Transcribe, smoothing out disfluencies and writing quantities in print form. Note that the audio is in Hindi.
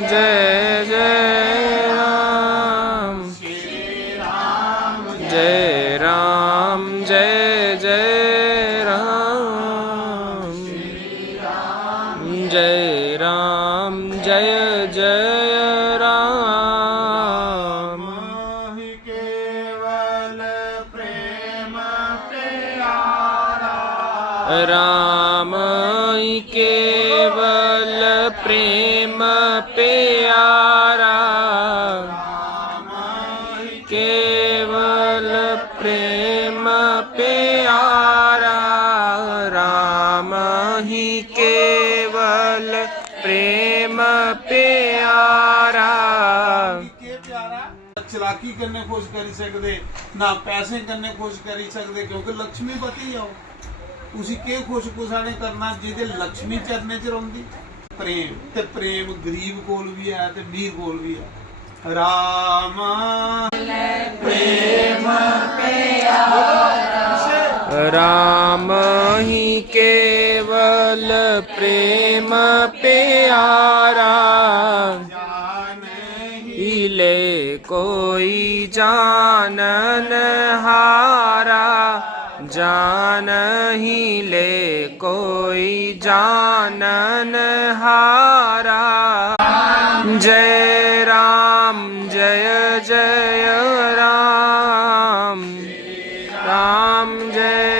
जय जय राम, जय राम जय जय राम, जय राम जय जय राम। केवल प्रेम प्यारा, राम ही केवल प्रेम प्यारा, केवल प्रेम प्यारा, राम ही केवल प्रेम प्यारा। के प्यारा चलाकी करने खुश करी सकते ना पैसे करने खुश करी सकते, क्योंकि लक्ष्मीपति आओ उसी के खुश कुसाने करना जिहदे लक्ष्मी चरने च रौंदी। प्रेम ते प्रेम गरीब कोल भी है ते मीर कोल भी है। राम प्रेम राम ही केवल प्रेम प्यारा, ले कोई जानन हारा, जान ही ले कोई जानन हारा। जय राम जय जय राम, राम जय